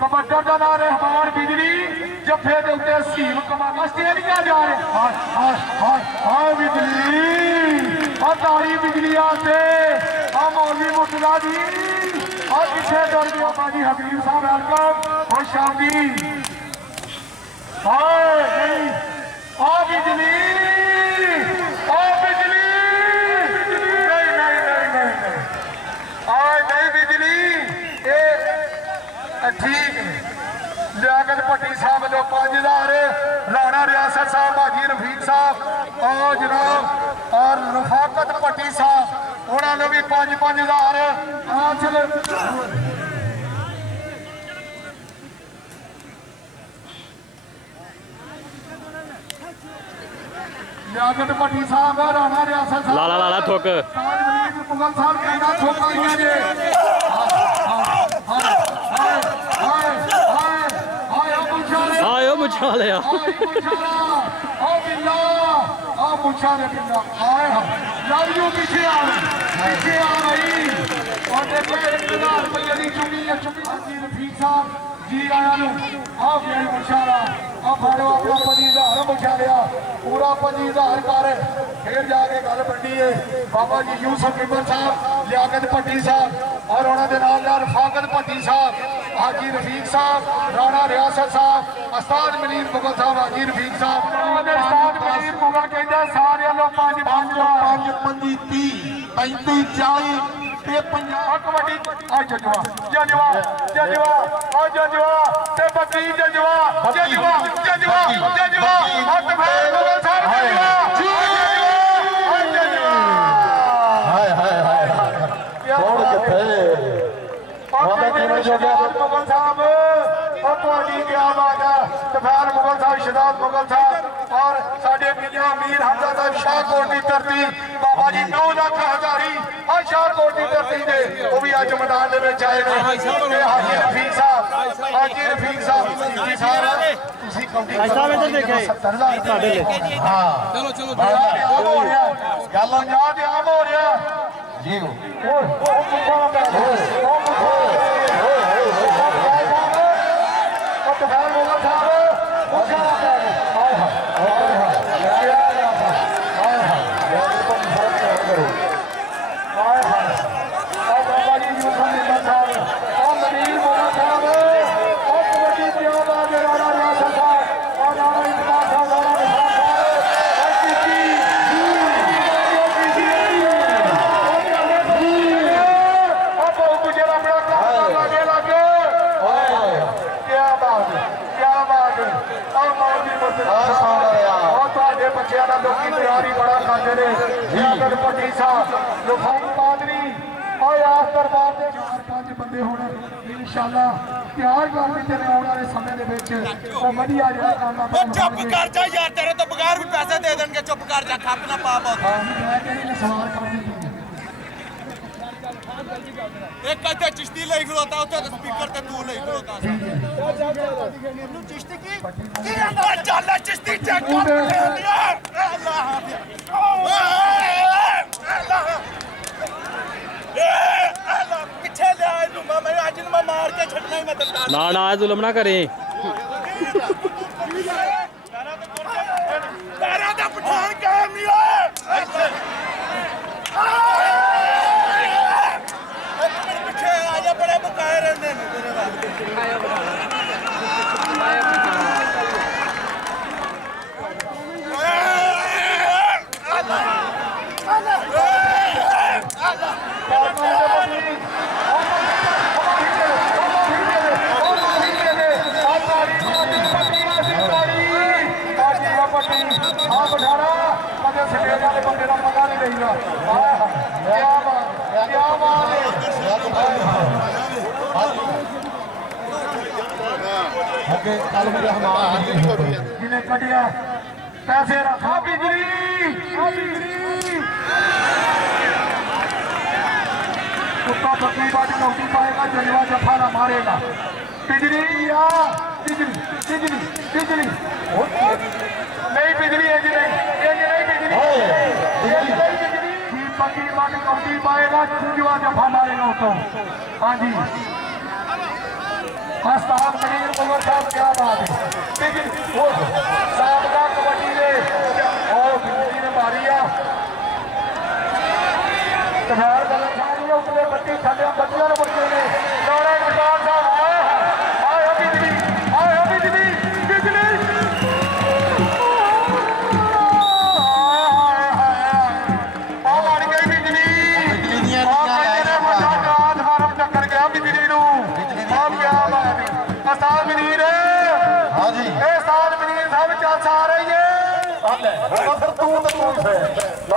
कबड्डर का नाम रहमान बिजली जफे के उत्ते सीम कमान ऑस्ट्रेलिया जा रहे हाय हाय हाय हाय बिजली और तारी बिजली आते आ मौलवी मुर्तजा जी और पीछे डर गया बाजी हबीब साहब वेलकम खुश आमदीद हाय नहीं आ बिजली ठीक लियाकत भट्टी साहब जो 5000 राणा रियासत साहब हाजी रफीक साहब और जनाब और रफाकत भट्टी साहब उन्होंने भी 5-5000 लियाकत भट्टी साहब राणा रियासत साहब लाला थोक मुगल साहब कहना थोक आयो मुझा लिया पीछे आ रही और रफीक साहब जी आया पूरा 50,000 कर फिर जाके गल बनी है बाबा जी यूसुफ इमर साहब लियाकत भट्टी साहब और उन्होंने रफाकत भट्टी साहब हाजी रफीक साहब राणा रियासत साहब उस्ताद मनीर मुगल साहब हाजी रफीक साहब उस्ताद मनीर मुगल कहते सारे लोग 5 5 30 35 40 ते 50 कबड्डी आ जजवा जजवा जजवा आ जजवा ते बकरी जजवा जजवा जजवा जजवा हक भाई मुगल साहब जजवा जजवा हाय हाय हाय छोड़ के मुगल साहब और थोड़ी क्या बात है तफैर मुगल साहब शहजाद मुगल साहब और साडे मियां अमीर हमजा साहब शाहकोट की धरती बाबा जी 9 लाख हजारी और शाहकोट की धरती दे वो भी अज मैदान दे विच आए ने हाजी रफीक साहब जी साहब तुसी कौंटी साहब इधर देखे 70,000 साडे ले हां चलो चलो गल याद आम हो रहा जी चुप कर जा यार तेरे तो बगैर भी पैसे दे देंगे चुप कर जा खप ना पा बहुत एक कहते चिश्ती ले खलोता उते तो स्पीकर ते तू ले खलोता चिश्ती की चल चिश्ती चेक कर अल्लाह पीछे ले आए लूंगा मैं आज मैं मार के छटना ही मैं ना जुल्म ना करें पठान क्या पीछे आजा बड़े बकाए रहने जिन्हें कटिया पैसे रखा बिजली कुत्ता बकरी बाटी नौकरी पाएगा जलवा जफा ना मारेगा बिजली या बिजली बिजली बिजली नहीं बिजली है जी नहीं बिजली बकरी बाटी नौकरी पाएगा जलवा जफा मारेगा तो हाँ जी उस्ताद मनीर मुगल साहब क्या बात है लेकिन वो साबका कबड्डी ने और बिजली ने मारी आ तुम्हारे गल सारी उसने बच्ची थले बच्चियों ने बच्चे ने नारे निशान साहब आए बिजली बिजली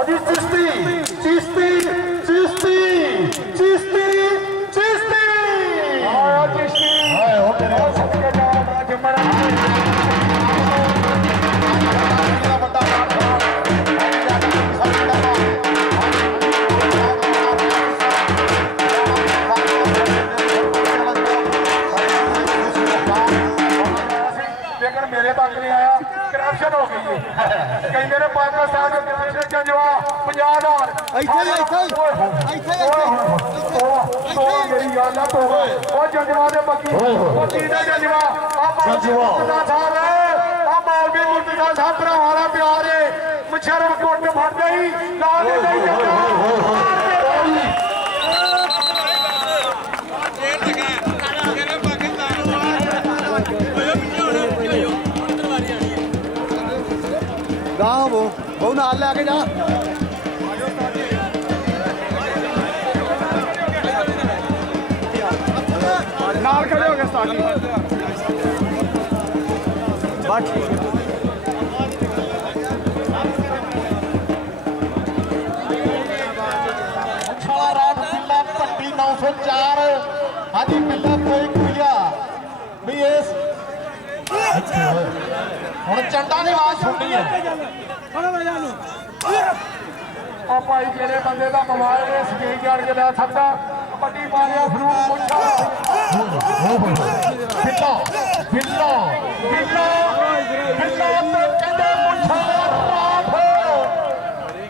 चिश्ती चिश्ती चिश्ती चिश्ती चिश्ती आया चिश्ती हाय हो तेरे सबके जान आज मरा बड़ा लेकिन मेरे तक नहीं आया करप्शन हो गई है कहते ने पाकिस्तान के करप्शन का जवाब 50,000 मेरी याद तो वो जजवा दे बकी वो सीधा जजवा मुर्तजा साहब भरावां प्यार है मुशर्रफ कोट भर गई ला दे गाँव वो नाल लैके जा नाल खड़े हो गए स्टार्टिंग छाला रात पिल्ला पट्टी 904 हाजी पिल्ला कोई कुलिया भी इस ਹੁਣ ਚੰਡਾ ਦੀ ਆਵਾਜ਼ ਸੁਣਨੀ ਹੈ ਆ ਭਾਈ ਜਿਹੜੇ ਬੰਦੇ ਦਾ ਮੋਬਾਈਲ ਇਹ ਸਕਰੀਨ ਚੜ ਕੇ ਲੈ ਸਕਦਾ ਕਬੱਡੀ ਮਾਰਿਆ ਫਰੂਕ ਪੁੱਛਾ ਬਿੱਲਾ ਬਿੱਲਾ ਬਿੱਲਾ ਬਿੱਲਾ ਤੇ ਕਹਿੰਦੇ ਪੁੱਛਾ ਰਾਫ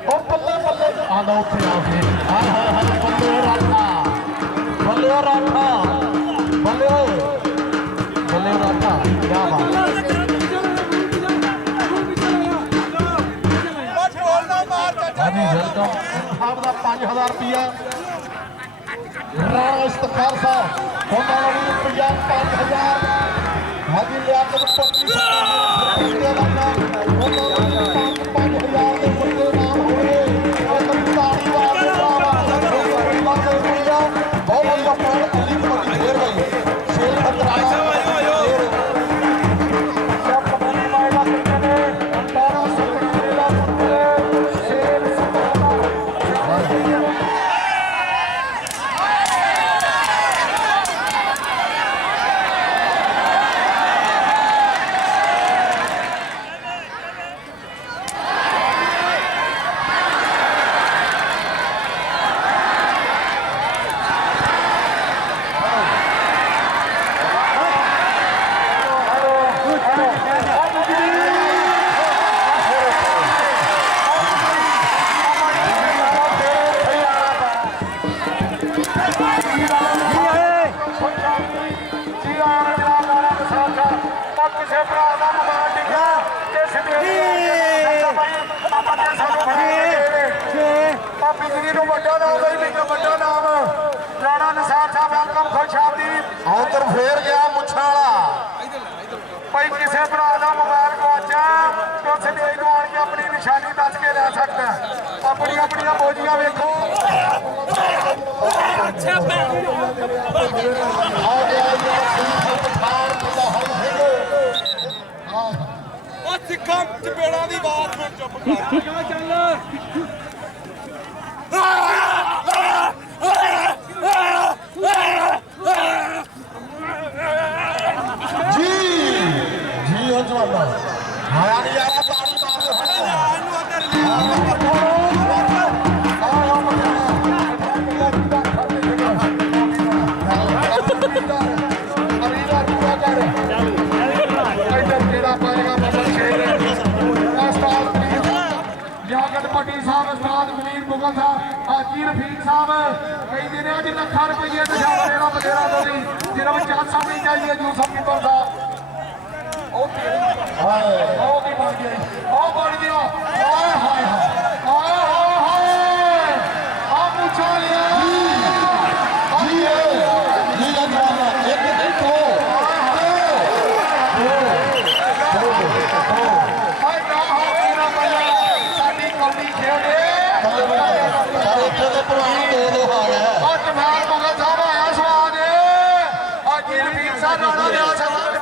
ਉਹ ਬੱਲੇ ਬੱਲੇ ਆ ਲਓ ਉੱਥੇ ਆ ਕੇ ਹਾਏ ਹਾਏ ਹਾਏ ਬੱਲੇ ਰਾਠਾ ਬੱਲੇ ਰਾਠਾ ਬੱਲੇ ਰਾਠਾ ਕੀ ਬਾਤ ਹਾਂਜੀ ਵੈਲਕਮ ਸਾਹਿਬ ਦਾ 5000 ਰੁਪਇਆ ਰਾਣਾ ਇਸਤਖਾਰ ਸਾਹਿਬ ਉਹਨਾਂ ਨੂੰ ਰੁਪਇਆ 5000 ਹਾਜੀ ਲਿਆ ਕੇ 25 ਰੁਪਏ ਦਾ ਨਾਮ ਉਹਨਾਂ ਨੂੰ 5000 ਦੇ ਬੰਦੇ ਨਾਮ ਹੋਏ ਉਹ ਤਾੜੀ ਵਾਰ ਦੇ ਬਹੁਤ ਲੰਬਾ ਪਾਣ ਅਲੀ ਕਬੱਡੀ ਫੇਰ ਗਈ ਸ਼ੇਰ ਖਤਰਾਇਆ राणा निसार साहब वेलकम खुशआमदीद उधर फेर गया मुछा भाई किसी भरा का मोबाइल गवाचा तो उस देश को आके अपनी निशानी दस के ले सकता अपनी अपनी बोझियां वेखो सिखा चपेड़ा की बात चुप जी जी हो जवाना आया नहीं आया ताड़ी लियाकत भट्टी साहब उस्ताद मनीर मुगल साहब हाजी रफीक साहब कई दिन जी ਲੱਖਾਂ ਰੁਪਏ ਦਾ ਸ਼ਾਮਲ ਜਿਹੜਾ ਬਥੇਰਾ ਦੋਰੀ ਜਿਹਨਾਂ ਵਿੱਚ ਚਾਂਸਾ ਨਹੀਂ ਚਾਹੀਏ ਯੂਸਫ ਕਿਬਰ ਸਾਹਿਬ ਉਹ ਕੀ ਬਣ ਗਿਆ ਉਹ ਬਣ ਗਿਆ ਹਾਏ ਹਾਏ ਹਾਏ ਹਾਏ ਆ ਮੁੱਛਾ ਲਿਆ ਸਾਡੀ ਕੌਡੀ ਖੇਡੇ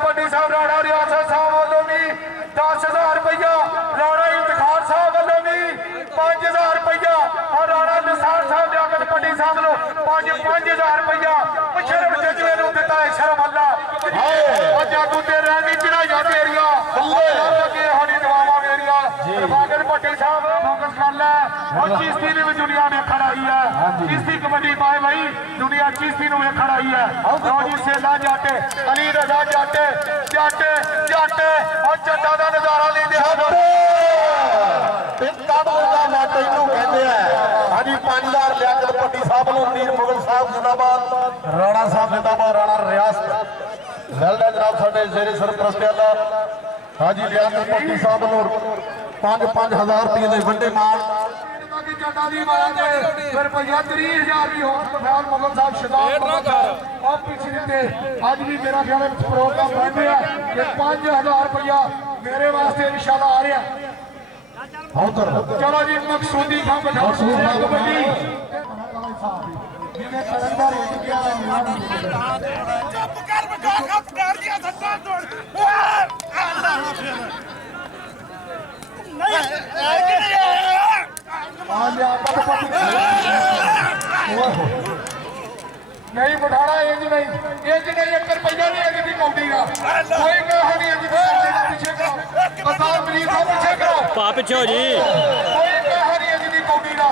ਵੱਡੀ ਸਾਹਿਬ ਰਾਣਾ ਰਿਆਸਤ ਸਾਹਿਬ ਵੱਲੋਂ ਵੀ 10,000 ਰੁਪਇਆ ਰਾਣਾ ਇਫਤਖਾਰ ਸਾਹਿਬ ਵੱਲੋਂ ਵੀ 5,000 ਰੁਪਇਆ ਔਰ ਰਾਣਾ ਨਿਸਾਰ ਸਾਹਿਬ ਲਿਆਕਤ ਪੱਟੀ ਸਾਹਿਬ ਨੂੰ 5,000 ਰੁਪਇਆ ਸ਼ਰਮ ਜਜਵੇ ਨੂੰ ਦਿੱਤਾ ਹੈ ਸ਼ਰਮ ਅੱਲਾ ਉਹ ਜਾਦੂ ਤੇ ਰਹਿਣੀ ਚੜਾਈਆਂ ਤੇਰੀਆਂ ਅੱਗੇ ਹੋਣੀ ਦਵਾਵਾਂ ਮੇਰੀਆਂ ਰਫਾਕਤ ਪੱਟੀ ਸਾਹਿਬ ਫੋਕਸ ਕਰ ਲੈ ਉਹ ਚਿਸ਼ਤੀ ਦੀ ਵੀ ਦੁਨੀਆ ਵੇਖਣ ਆਈ ਹੈ ਚਿਸ਼ਤੀ ਕਬੱਡੀ ਪਾਏ ਭਾਈ ਦੁਨੀਆ ਚਿਸ਼ਤੀ ਨੂੰ ਵੇਖਣ ਆਈ ਹੈ ਲਓ ਜੀ ਸੇਲਾ ਜੱਟ ਅਲੀ ਰਜ਼ਾ ਜੱਟ ਜੱਟ ਜੱਟ ਉਹ ਜੱਟਾਂ ਦਾ ਨਜ਼ਾਰਾ ਲੈਂਦੇ ਹਨ ਪਿੰਕਾ ਬੋਲਦਾ ਮਾਟੋ ਇਹਨੂੰ ਕਹਿੰਦੇ ਆ ਹਾਂਜੀ 5000 ਲਿਆਕਤ ਪੱਟੀ ਸਾਹਿਬ ਨੂੰ ਅਮੀਰ ਮੁਗਲ ਸਾਹਿਬ ਜਿੰਦਾਬਾਦ ਰਾਣਾ ਸਾਹਿਬ ਜਿੰਦਾਬਾਦ ਰਾਣਾ ਰਿਆਸਤ ਵੈਲਡਾ ਜਨਾਬ ਸਾਡੇ ਜ਼ੇਰੇ ਸਰਪ੍ਰਸਤ ਅੱਲਾ ਹਾਜੀ ਲਿਆਕਤ ਪੱਟੀ ਸਾਹਿਬ ਨੂੰ 5-5000 ਰੁਪਏ ਦੇ ਵੱਡੇ ਮਾਣ ਜੱਟਾਂ ਦੀ ਮਾਰ ਦੇ ਫਿਰ ਰੁਪਈਆ 30,000 ਵੀ ਹੋ ਫਿਲਹਾਲ ਮੁਗਲ ਸਾਹਿਬ ਸ਼ਦਾਬ ਉਹ ਪਿਛਲੇ ਤੇ ਅੱਜ ਵੀ ਮੇਰਾ ਖਿਆਲ ਵਿੱਚ ਪ੍ਰੋਗਰਾਮ ਬਣ ਰਿਹਾ ਕਿ 5,000 ਰੁਪਈਆ ਮੇਰੇ ਵਾਸਤੇ ਇਨਸ਼ਾਅੱਲਾ ਆ ਰਿਹਾ ਚਲੋ ਜੀ ਮਕਸੂਦੀ ਖਾਂ ਬਠਾਉ ਕਬੱਡੀ ਜਿਹਨੇ ਕਰਨਦਾਰ ਇੱਕ ਗਿਆ ਚੁੱਪ ਕਰ ਬਟਾ ਖੱਪ ਕਰ ਦਿਆ ਸੱਟਾਂ ਤੋੜ नहीं बढ़ाना इंज नहीं 1 रुपया नहीं है कि कौडी का कोई कहा नहीं है पीछे करो बसार मरीज को पीछे करो पा पिछे हो जी कोई कहा नहीं है कि कौडी का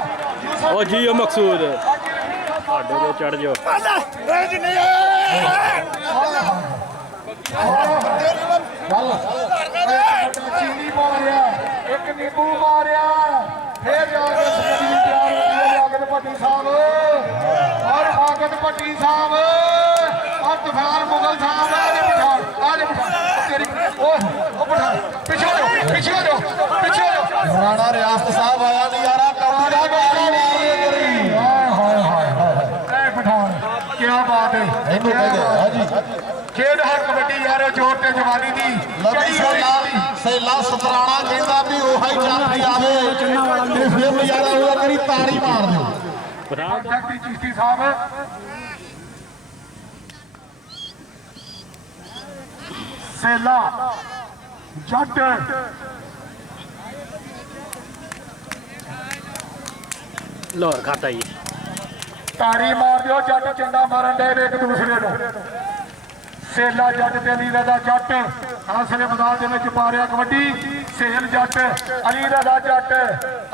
ओ जी ओ मकसूद साडे ते चढ़ जाओ ਇੰਜ ਨਹੀਂ चीनी मारिया एक नींबू मारिया फिर जाके सब्जी तैयार होती है लियाकत भट्टी साहब और आकत भट्टी साहब और तफार मुगल साहब आज तेरी ओ पठान पीछे हो जाओ पीछे हो जाओ पीछे हो जाओ ਰਾਣਾ ਰਿਆਸਤ ਸਾਹਿਬ ਆਇਆ ਨਜ਼ਾਰਾ ਕੌਡੀ ਦਾ हाय हाय हाय पठान क्या बात है ਇਹਨੂੰ ਕਹਿੰਦੇ ਹਾਂਜੀ खेड हर कबड्डी यार जोर ते जवानी दी ਲੱਭੀ ਸੇਲਾ ਸਤਰਾਣਾ ਕਹਿੰਦਾ ਵੀ ਉਹ ਹੀ ਚੱਲ ਆਵੇ ਤੇ ਫਿਰ ਨਜ਼ਾਰਾ ਹੋਇਆ ਕਰੀ ਤਾੜੀ ਮਾਰ ਦਿਓ ਡਾਕਟਰ ਚਿਸ਼ਤੀ ਸਾਹਿਬ ਸੇਲਾ ਜੱਟ लाहौर खाता ही ਤਾੜੀ ਮਾਰ ਦਿਓ ਜੱਟ ਚੰਡਾ ਮਾਰਨ ਦੇ ਇੱਕ ਦੂਸਰੇ ਨੂੰ ਸੇਲਾ ਜੱਟ ਤੇ ਅਲੀ ਰਜ਼ਾ ਜੱਟ ਹਾਸਲੇ ਮੈਦਾਨ ਦੇ ਵਿੱਚ ਪਾ ਰਿਹਾ ਕਬੱਡੀ ਸੇਲ ਜੱਟ ਅਲੀ ਰਜ਼ਾ ਜੱਟ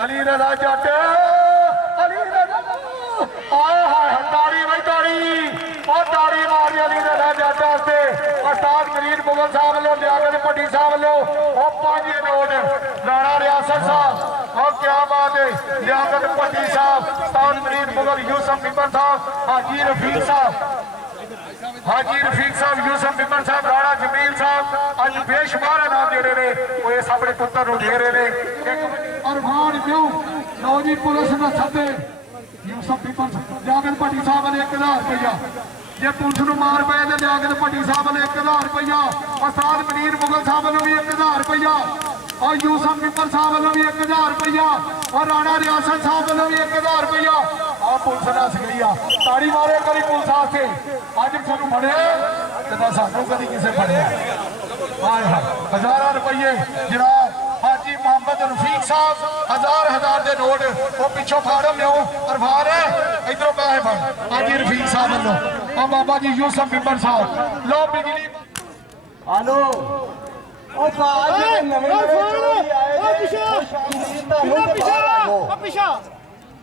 ਅਲੀ ਰਜ਼ਾ ਜੱਟ ਅਲੀ ਰਜ਼ਾ ਆਏ ਹਾਏ ਤਾੜੀ ਬਈ ਤਾੜੀ ਉਹ ਤਾੜੀ ਮਾਰੀ ਅਲੀ ਰਜ਼ਾ ਜੱਟ ਵਾਸਤੇ ਉਸਤਾਦ ਮਰੀਦ ਮੁਗਲ ਸਾਹਿਬ ਵੱਲੋਂ ਲਿਆਕਤ ਭੱਟੀ ਸਾਹਿਬ ਵੱਲੋਂ ਉਹ 5 ਨੋਟ ਰਾਣਾ ਰਿਆਸਤ ਸਾਹਿਬ और क्या बात है लियाकत भट्टी साहब उस्ताद मरीद मुगल यूसुफ बिमर साहब हाजी रफीक साहब यूसुफ बिमर साहब राणा जमील साहब अज बेशुमार इनाम दे रहे हैं वो ये सामने पुत्र दे रहे हैं और मान क्यों लो जी पुलिस ने सदे यूसुफ बिमर लियाकत भट्टी साहब ने 1,000 रुपया जे पुलिस ਨੂੰ ਮਾਰ ਪਏ ਤੇ ਲਿਆਕਤ ਭੱਟੀ ਸਾਹਿਬ ਨੇ 1,000 ਰੁਪਇਆ ਉਸਤਾਦ ਮਨੀਰ ਮੁਗਲ ਸਾਹਿਬ ਵੱਲੋਂ ਵੀ 1,000 ਰੁਪਇਆ और यूसुफ बिमर साहब वालों भी 1,000 रुपया और राणा रियासत साहब वालों भी 1,000 रुपया और पुलिस नस गई आ ताड़ी मारे कभी पुलिस आस्ते अज सानू फड़े तो सानू कभी किसे फड़े हज़ार रुपये जनाब हाजी मोहम्मद रफीक साहब 1000 के नोट वो पिछों फाड़ो लियो और फाड़ इधरों पैसे फड़ हाजी रफीक साहब वालों और बाबा जी यूसुफ बिमर साहब लो बिजली हेलो ਉਹ ਬਾਜ ਨਵੇਂ ਨਵੇਂ ਚੋਰੀ ਆਏ ਨੇ ਪਿੱਛਾ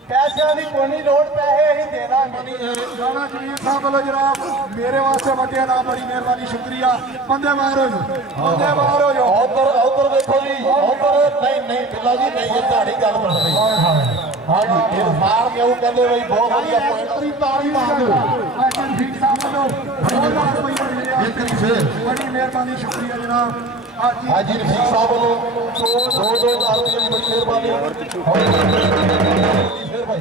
ਪੈਸਿਆਂ ਦੀ ਕੋਈ ਲੋੜ ਪੈਸੇ ਅਸੀਂ ਦੇ ਦਾਂਗੇ ਰਾਣਾ ਜਮੀਲ ਸਾਹਿਬ ਵੱਲੋਂ ਜਨਾਬ ਮੇਰੇ ਵਾਸਤੇ ਵੱਡੇ ਨਾਮ ਬੜੀ ਮਿਹਰਬਾਨੀ ਸ਼ੁਕਰੀਆ ਬੰਦੇ ਬਾਹਰ ਹੋ ਜਾਓ ਬੰਦੇ ਬਾਹਰ ਹੋ ਜਾਓ ਉਧਰ ਦੇਖੋ ਜੀ ਉਧਰ ਨਹੀਂ ਬਿੱਲਾ ਜੀ ਨਹੀਂ ਇਹ ਤੁਹਾਡੀ ਗੱਲ ਬਣ ਰਹੀ ਹਾਂਜੀ ਇਹ ਮਾਰ ਕੇ ਉਹ ਕਹਿੰਦੇ ਬਈ ਬਹੁਤ ਵਧੀਆ ਪੁਆਇੰਟ ਤਾੜੀ ਮਾਰ ਦਿਓ ਆਜਨ ਠੀਕ ਸਾਹਿਬ ਵੱਲੋਂ ਬਹੁਤ ਬੜੀ ਮਿਹਰਬਾਨੀ ਸ਼ੁਕਰੀਆ ਜਨਾਬ ਹਾਜੀ ਰਫੀਕ ਸਾਹਿਬ ਵੱਲੋਂ 2-2 ਰੁਪਏ ਦੀ ਬੜੀ ਮਿਹਰਬਾਨੀ ਫਿਰ ਭਾਈ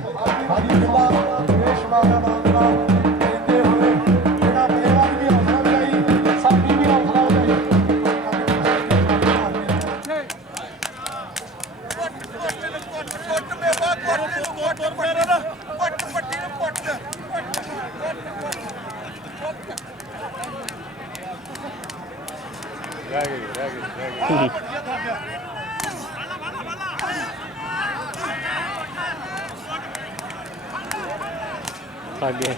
ਹਾਜੀ ਬਿੱਲਾ ਦੇਸ਼ਵਾਲਾ ਨਾਮ ਕਹਿੰਦੇ ਹੋਏ ਜਿਹੜਾ ਮੇਰਾ ਵੀ ਹੌਸਲਾ ਚਾਹੀ ਸਾਡੀ ਵੀ ਹੌਸਲਾ ਚਾਹੀ ਅੱਗੇ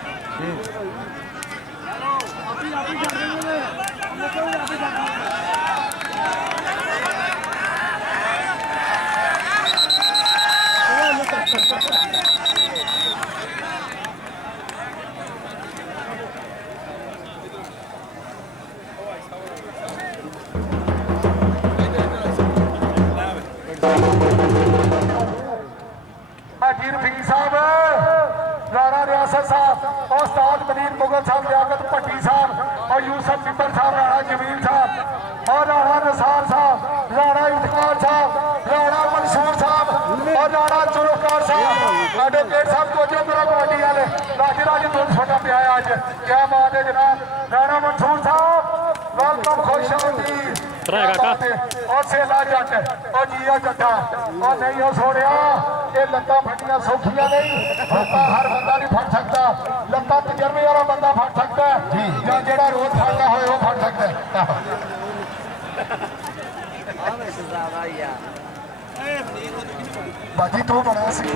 ਹਾਜੀ ਰਫੀਕ ਸਾਹਿਬ ਰਾਣਾ ਰਿਆਸਤ ਸਾਹਿਬ ਉਸਤਾਦ ਮਨੀਰ ਮੁਗਲ ਸਾਹਿਬ ਲਿਆਕਤ ਭੱਟੀ ਸਾਹਿਬ और यूसुफ बिपर साहब राणा जमील साहब और राणा निसार साहब राणा इफ्तार साहब राणा मंसूर साहब और राणा जुल्फकार साहब एडवोकेट साहब को जो मेरा कबड्डी वाले राज दूर छोटा पे आया आज क्या बात है जनाब राणा मंसूर साहब वेलकम खुश और सेला जट और जिया जट्टा और नहीं हो सोड़िया ये लत्ता फटिया सौखिया नहीं लत्ता हर बंदा नहीं फट सकता लत्ता तजर्बे वाला बंदा फट सकता है या जेड़ा रोज फटता हो वो फट सकता है बाजी तो बड़ा सी